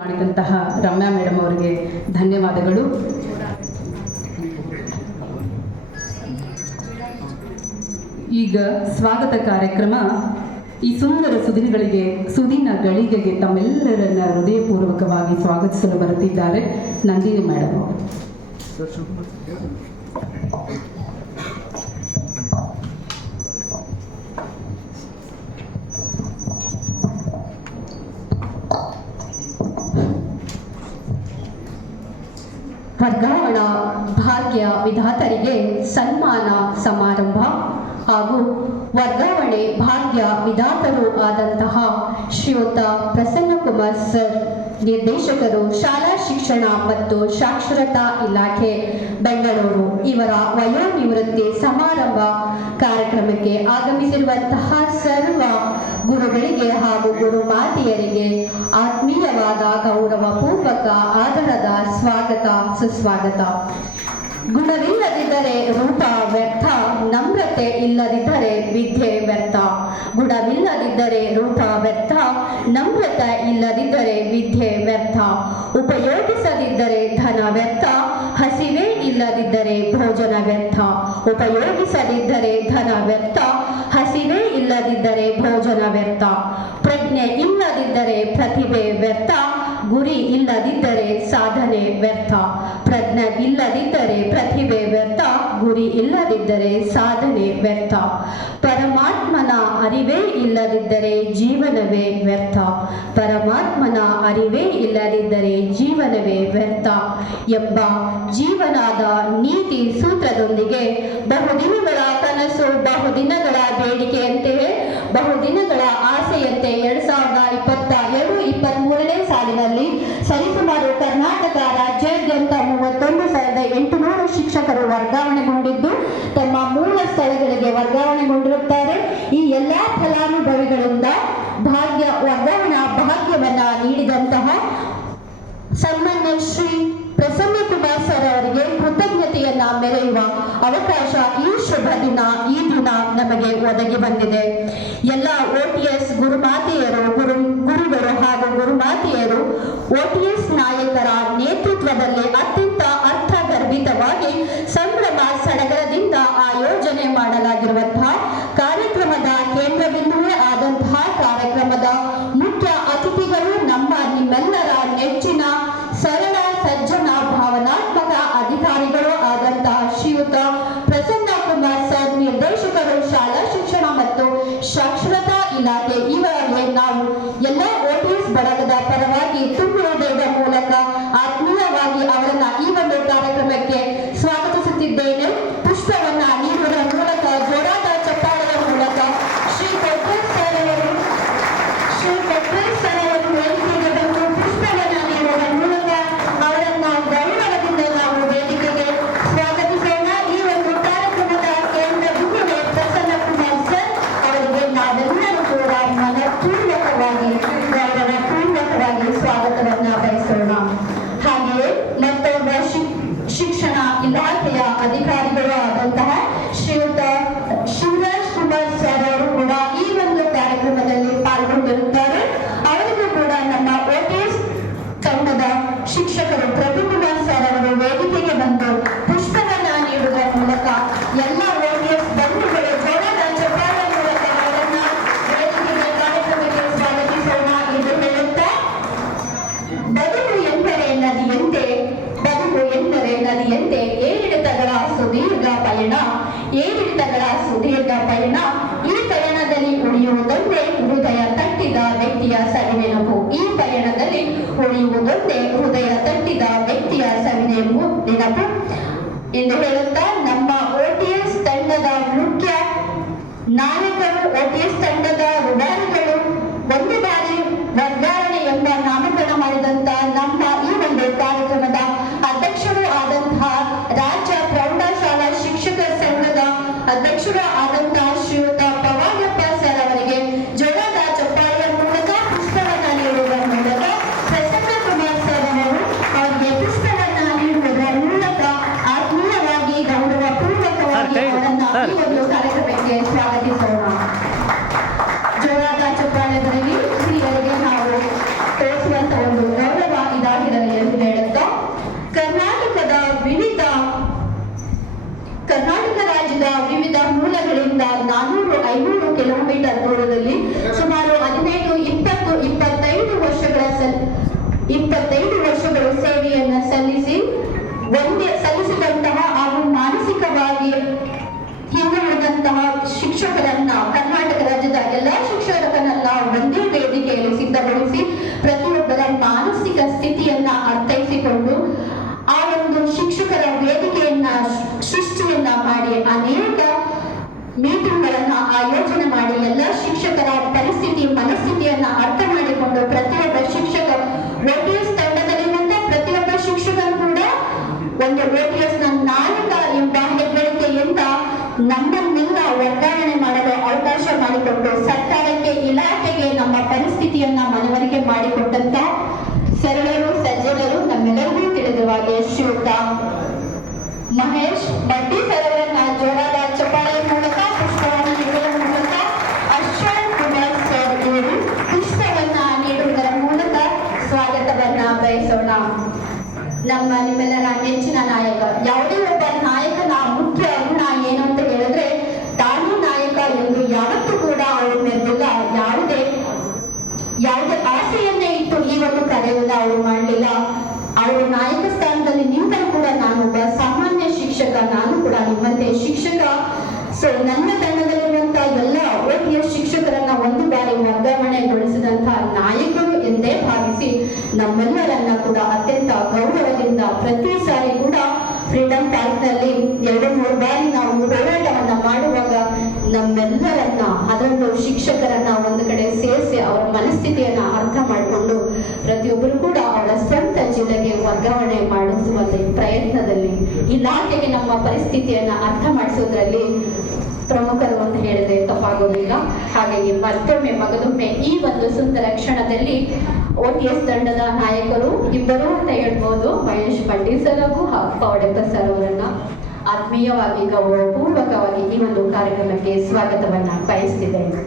ಮಾಡಿದಂತಹ ರಮ್ಯಾ ಮೇಡಮ್ ಅವರಿಗೆ ಧನ್ಯವಾದಗಳು. ಈಗ ಸ್ವಾಗತ ಕಾರ್ಯಕ್ರಮ. ಈ ಸುಂದರ ಸುದಿನ ಗಳಿಗೆಗೆ ತಮ್ಮೆಲ್ಲರನ್ನ ಹೃದಯಪೂರ್ವಕವಾಗಿ ಸ್ವಾಗತಿಸಲು ಬರುತ್ತಿದ್ದಾರೆ ನಂದಿನಿ ಮೇಡಮ್ ಅವರು. ವರ್ಗಾವಣಾ ಭಾಗ್ಯ ವಿಧಾತರಿಗೆ ಸನ್ಮಾನ ಸಮಾರಂಭ ಹಾಗೂ ವರ್ಗಾವಣೆ ಭಾಗ್ಯ ವಿಧಾತರು ಆದಂತಹ ಶ್ರೀಯುತ ಪ್ರಸನ್ನಕುಮಾರ್ ಸರ್, ನಿರ್ದೇಶಕರು, ಶಾಲಾ ಶಿಕ್ಷಣ ಮತ್ತು ಸಾಕ್ಷರತಾ ಇಲಾಖೆ ಬೆಂಗಳೂರು, ಇವರ ವಯೋನಿವೃತ್ತಿ ಸಮಾರಂಭ ಕಾರ್ಯಕ್ರಮಕ್ಕೆ ಆಗಮಿಸಿರುವಂತಹ ಸರ್ವ ಗುರುಗಳಿಗೆ ಹಾಗೂ ಗುರುಮಾತೆಯರಿಗೆ ಆತ್ಮೀಯವಾದ ಗೌರವಪೂರ್ವಕ ಆದರದ ಸ್ವಾಗತ ಸುಸ್ವಾಗತ. ಗುಣವಿಲ್ಲದಿದ್ದರೆ ರೂಪ ವ್ಯರ್ಥ, ನಮ್ರತೆ ಇಲ್ಲದಿದ್ದರೆ ವಿದ್ಯೆ ವ್ಯರ್ಥ. ಗುಣವಿಲ್ಲದಿದ್ದರೆ ರೂಪ ವ್ಯರ್ಥ, ನಮ್ರತೆ ಇಲ್ಲದಿದ್ದರೆ ವಿದ್ಯೆ ವ್ಯರ್ಥ. ಉಪಯೋಗಿಸದಿದ್ದರೆ ಧನ ವ್ಯರ್ಥ, ಹಸಿವೆ ಇಲ್ಲದಿದ್ದರೆ ಭೋಜನ ವ್ಯರ್ಥ. ಉಪಯೋಗಿಸದಿದ್ದರೆ ಧನ ವ್ಯರ್ಥ, ಹಸಿವೆ ಇಲ್ಲದಿದ್ದರೆ ಭೋಜನ ವ್ಯರ್ಥ. ಪ್ರಜ್ಞೆ ಇಲ್ಲದಿದ್ದರೆ ಪ್ರತಿಭೆ ವ್ಯರ್ಥ, ಗುರಿ ಇಲ್ಲದಿದ್ದರೆ ಸಾಧನೆ ವ್ಯರ್ಥ. ಪ್ರಜ್ಞೆ ಇಲ್ಲದಿದ್ದರೆ ಪ್ರತಿಭೆ ವ್ಯರ್ಥ, ಗುರಿ ಇಲ್ಲದಿದ್ದರೆ ಸಾಧನೆ ವ್ಯರ್ಥ. ಪರಮಾತ್ಮನ ಅರಿವೇ ಇಲ್ಲದಿದ್ದರೆ ಜೀವನವೇ ವ್ಯರ್ಥ. ಪರಮಾತ್ಮನ ಅರಿವೇ ಇಲ್ಲದಿದ್ದರೆ ಜೀವನವೇ ವ್ಯರ್ಥ ಎಂಬ ಜೀವನದ ನೀತಿ ಸೂತ್ರದೊಂದಿಗೆ ಬಹುದಿನಗಳ ಕನಸು, ಬಹುದಿನಗಳ ಬೇಡಿಕೆಯಂತೆಯೇ ಬಹುದಿನಗಳ ಆಸೆಯಂತೆ 2022-23ನೇ ಸಾಲಿನಲ್ಲಿ ಸರಿಸುಮಾರು ಕರ್ನಾಟಕ ರಾಜ್ಯಾದ್ಯಂತ 31,800 ಶಿಕ್ಷಕರು ವರ್ಗಾವಣೆಗೊಂಡಿದ್ದು ತಮ್ಮ ಮೂಲ ಸ್ಥಳಗಳಿಗೆ ವರ್ಗಾವಣೆಗೊಂಡಿರುತ್ತಾರೆ. ಈ ಎಲ್ಲಾ ಫಲಾನುಭವಿಗಳಿಂದ ವರ್ಗಾವಣಾ ಭಾಗ್ಯವನ್ನ ನೀಡಿದಂತಹ ಸನ್ಮಾನ್ಯ ಶ್ರೀ ಪ್ರಸನ್ನಕುಮಾರ್ ಸರ್ ಅವರಿಗೆ ಕೃತಜ್ಞತೆಯನ್ನ ಮೆರೆಯುವ ಅವಕಾಶ ಈ ಶುಭ ದಿನ, ಈ ದಿನ ನಮಗೆ ಒದಗಿ ಬಂದಿದೆ. ಎಲ್ಲ OTS ಗುರುಮಾತೆಯರು, ಗುರುಗಳು ಹಾಗೂ ಗುರುಮಾತೆಯರು OTS ನಾಯಕರ ನೇತೃತ್ವದಲ್ಲಿ ಅತ್ಯಂತ ಅರ್ಥಗರ್ಭಿತವಾಗಿ ಸಂಭ್ರಮ ಸಡಗರದಿಂದ ಆಯೋಜನೆ ಮಾಡಲಾಗಿರುವಂತಹ ಕಾರ್ಯಕ್ರಮದ ಕೇಂದ್ರ ಬಿಂದುವೇ ಆದಂತಹ ಕಾರ್ಯಕ್ರಮದ ಮುಖ್ಯ ಅತಿಥಿಗಳು ನಿಮ್ಮೆಲ್ಲರ ನೆಚ್ಚಿನ ಸರಳ ಸಜ್ಜನ ಭಾವನಾತ್ಮಕ ಅಧಿಕಾರಿಗಳು ಆದಂತಹ ಶ್ರೀಯುತ ಪ್ರಸನ್ನಕುಮಾರ್ ಸರ್, ನಿರ್ದೇಶಕರು, ಶಾಲಾ ಶಿಕ್ಷಣ ಮತ್ತು ಸಾಕ್ಷರತಾ ಇಲಾಖೆ. ಇವರಿಗೆ ನಾವು ಎಲ್ಲ OTS ಬಳಗದ ಪರವಾಗಿ ತುಂಬು ಹೃದಯದ ಮೂಲಕ ಆತ್ಮೀಯವಾಗಿ ಅವರನ್ನ ಈ ಒಂದು ಕಾರ್ಯಕ್ರಮಕ್ಕೆ ಸ್ವಾಗತಿಸುತ್ತಿದ್ದೇನೆ. ಪುಷ್ಪವನ್ನ ನೀಡುವುದರ ಮೂಲಕ, ಜೋರಾದ ಚಪ್ಪಾಳೆಯ ಮೂಲಕ ಶ್ರೀ ಕೊಟ್ರೇಶ್ ಸರ್ ಅವರು ವೇದಿಕೆಗೆ ಬಂದು ಪುಷ್ಪವನ್ನ ನೀಡುವುದರ ಮೂಲಕ ಅವರನ್ನ ಗೌರವದಿಂದ ನಾವು ವೇದಿಕೆಗೆ ಸ್ವಾಗತಿಸೋಣ. ಈ ಒಂದು ಕಾರ್ಯಕ್ರಮದ ಕೇಂದ್ರ ಬಿಂದುವೆ ಪ್ರಸನ್ನಕುಮಾರ್ ಸರ್ ಅವರಿಗೆ ನಾವೆಲ್ಲರೂ ಕೂಡ ಮನಪೂರ್ವಕವಾಗಿ ಗೌರವಪೂರ್ವಕವಾಗಿ ಸ್ವಾಗತವನ್ನ ಬಯಸೋಣ. ಹಾಗೆಯೇ ಮತ್ತೊಬ್ಬ ಶಿಕ್ಷಣ ಇಲಾಖೆಯ ಅಧಿಕಾರಿಗಳು ಆದಂತಹ ಶ್ರೀಯುತ ಶಿವರಾಜ್ ಕುಮಾರ್ ಸರ್ ಅವರು ಕೂಡ ಈ ಒಂದು ಕಾರ್ಯಕ್ರಮದಲ್ಲಿ ಪಾಲ್ಗೊಂಡಿರುತ್ತಾರೆ. ಅವರಿಗೂ ಕೂಡ ನಮ್ಮ OTS ತಂಡದ ಶಿಕ್ಷಕರು ಪ್ರಭುಕುಮಾರ್ ಸರ್ ಅವರು ವೇದಿಕೆಗೆ ಬಂದು ಪುಷ್ಪವನ್ನ ನೀಡುವುದರ ಮೂಲಕ ಎಲ್ಲ OTS ಬಂಧುಗಳು ಜೋರಾದ ಚಪ್ಪಾಳೆ ಮೂಲಕ ಅವರನ್ನ ವೇದಿಕೆಗೆ ಕಾರ್ಯಕ್ರಮಕ್ಕೆ ಸ್ವಾಗತಿಸೋಣ ಎಂದು ಹೇಳುತ್ತಾ, ಬದುಕು ಎಂದರೆ ನದಿಯಂತೆ ಏರಿಳಿತಗಳ ಸುದೀರ್ಘ ಪಯಣ. ಈ ಪಯಣದಲ್ಲಿ ಉಳಿಯುವುದೊಂದೇ ಹೃದಯ ತಟ್ಟಿದ ವ್ಯಕ್ತಿಯ ಸವಿನೆನಪು. ಈ ಪಯಣದಲ್ಲಿ ಉಳಿಯುವುದೊಂದೇ ಹೃದಯ ತಟ್ಟಿದ ವ್ಯಕ್ತಿಯ ಸವಿನೆನಪು ಎಂದು ಹೇಳುತ್ತಾ, ನಮ್ಮ OTS ತಂಡದ ಮುಖ್ಯ ನಾಯಕರು, OTS ತಂಡದ ಋಣಾರಿಗಳು, ಒಂದು ಬಾರಿ ವರ್ಗಾವಣೆ ಎಂಬ ನಾಮಕರಣ ಮಾಡಿದಂತ ನಮ್ಮ ಈ ಒಂದು ಕಾರ್ಯಕ್ರಮದ ಅಧ್ಯಕ್ಷರು ಆದಂತಹ ರಾಜ್ಯ ಪ್ರೌಢಶಾಲಾ ಶಿಕ್ಷಕರ ಸಂಘದ ಅಧ್ಯಕ್ಷರು ಆದಂತಹ ಶ್ರೀಯುತ ಪವಾಯಪ್ಪ ಸರ್ ಅವರಿಗೆ ಜೋರಾದ ಚಪ್ಪಾಳೆಯ ಮೂಲಕ ಪುಷ್ಪವನ್ನ ನೀಡುವುದರ ಮೂಲಕ, ಪ್ರಸನ್ನಕುಮಾರ್ ಸರ್ ಅವರು ಅವರಿಗೆ ಪುಷ್ಪವನ್ನ ನೀಡುವುದರ ಮೂಲಕ ಆತ್ಮೀಯವಾಗಿ ಗೌರವ ಮೀಟಿಂಗ್ಗಳನ್ನ ಆಯೋಜನೆ ಮಾಡಿ ಎಲ್ಲ ಶಿಕ್ಷಕರ ಪರಿಸ್ಥಿತಿ ಮನಸ್ಥಿತಿಯನ್ನ ಅರ್ಥ ಮಾಡಿಕೊಂಡು ಪ್ರತಿಯೊಬ್ಬ ಶಿಕ್ಷಕ OTS ತಂಡದಲ್ಲಿರುವಂತ ಪ್ರತಿಯೊಬ್ಬ ಶಿಕ್ಷಕರು ಕೂಡ ಒಂದು OTS ನ ನಾಯಕ ಎಂಬ ಹೆಗ್ಗಳಿಕೆಯಿಂದ ನಮ್ಮನ್ನೆಲ್ಲ ವರ್ಗಾವಣೆ ಮಾಡಲು ಅವಕಾಶ ಮಾಡಿಕೊಟ್ಟು ಸರ್ಕಾರಕ್ಕೆ ಇಲಾಖೆಗೆ ನಮ್ಮ ಪರಿಸ್ಥಿತಿಯನ್ನ ಮನವರಿಕೆ ಮಾಡಿಕೊಟ್ಟಂತ ಸರಳರು ಸಜ್ಜನರು ನಮ್ಮೆಲ್ಲರಿಗೂ ತಿಳಿದಿರುವ ಹಾಗೆ ಶ್ರೀಯುತ ಮಹೇಶ್ ಬಡ್ಡಿ ಸರ್ ಅವರನ್ನ ಜೋರಾದ ಚಪ್ಪಾಳೆ ಮೂಲಕ ಪುಷ್ಪವನ್ನು ನೀಡುವ ಮೂಲಕ ಅಶ್ವಥ್ ಕುಮಾರ್ ಸರ್ ಇವರು ಪುಷ್ಪವನ್ನ ನೀಡುವುದರ ಮೂಲಕ ಸ್ವಾಗತವನ್ನ ಬಯಸೋಣ. ನಿಮ್ಮೆಲ್ಲರ ನೆಚ್ಚಿನ ನಾಯಕ, ಯಾವುದೇ ಒಬ್ಬ ನಾಯಕನ ಮುಖ್ಯ ಗುಣ ಏನು ಅಂತ ಹೇಳಿದ್ರೆ ತಾನು ನಾಯಕ ಎಂದು ಯಾವತ್ತೂ ಕೂಡ ಅವರು ಮೆರೆದಿಲ್ಲ. ಯಾವುದೇ ಆಸೆಯನ್ನೇ ಇಟ್ಟು ಈ ಒಂದು ಕಾರ್ಯವನ್ನ ಅವರು ಮಾಡಲಿಲ್ಲ. ಅವರು ನಾಯಕ ಸ್ಥಾನದಲ್ಲಿ ನಿಂತರೂ ಕೂಡ ನಾನೊಬ್ಬ ಸಾಮಾನ್ಯ ಶಿಕ್ಷಕ, ನಾನು ಕೂಡ ನಿಮ್ಮಂತೆ ಶಿಕ್ಷಕ. ಸೊ ನನ್ನ ತಂಡದಲ್ಲಿರುವಂತಹ ಎಲ್ಲ OTS ಶಿಕ್ಷಕರನ್ನ ಒಂದು ಬಾರಿ ವರ್ಗಾವಣೆಗೊಳಿಸಿದಂತಹ ನಾಯಕರು ಎಂದೇ ಭಾವಿಸಿ ನಮ್ಮೆಲ್ಲರನ್ನ ಕೂಡ ಅತ್ಯಂತ ಗೌರವದಿಂದ ಪ್ರತಿ ಸಾರಿ ಕೂಡ ಫ್ರೀಡಂ ಪಾರ್ಕ್ ನಲ್ಲಿ 2-3 ಬಾರಿ ನಾವು ಹೋರಾಟವನ್ನ ಮಾಡುವಾಗ ನಮ್ಮೆಲ್ಲರನ್ನ ಅದರಲ್ಲೂ ಶಿಕ್ಷಕರನ್ನ ಒಂದು ಕಡೆ ಸೇರಿಸಿ ಅವರ ಮನಸ್ಥಿತಿಯನ್ನ ಅರ್ಥ ಮಾಡಿಕೊಂಡು ಪ್ರತಿಯೊಬ್ಬರು ಕೂಡ ಅವರ ಸ್ವಂತ ಜಿಲ್ಲೆಗೆ ವರ್ಗಾವಣೆ ಮಾಡಿಸುವ ಪ್ರಯತ್ನದಲ್ಲಿ ಇಲಾಖೆಗೆ ನಮ್ಮ ಪರಿಸ್ಥಿತಿಯನ್ನ ಅರ್ಥ ಮಾಡಿಸೋದ್ರಲ್ಲಿ ಪ್ರಮುಖರು ಅಂತ ಹೇಳಿದ್ರೆ ತಪ್ಪಾಗೋದಿಲ್ಲ. ಹಾಗಾಗಿ ಮತ್ತೊಮ್ಮೆ ಮಗದೊಮ್ಮೆ ಈ ಒಂದು ಸುಂದರ ಕ್ಷಣದಲ್ಲಿ OTS ತಂಡದ ನಾಯಕರು ಇಬ್ಬರು ಅಂತ ಹೇಳ್ಬೋದು, ಮಹೇಶ್ ಬಡ್ಡಿ ಸರ್ ಹಾಗೂ ಪವಡೆಪ್ಪ ಸರ್ ಅವರನ್ನ ಆತ್ಮೀಯವಾಗಿ ಗೌರವಪೂರ್ವಕವಾಗಿ ಈ ಒಂದು ಕಾರ್ಯಕ್ರಮಕ್ಕೆ ಸ್ವಾಗತವನ್ನ ಬಯಸ್ತಿದ್ದೇನೆ.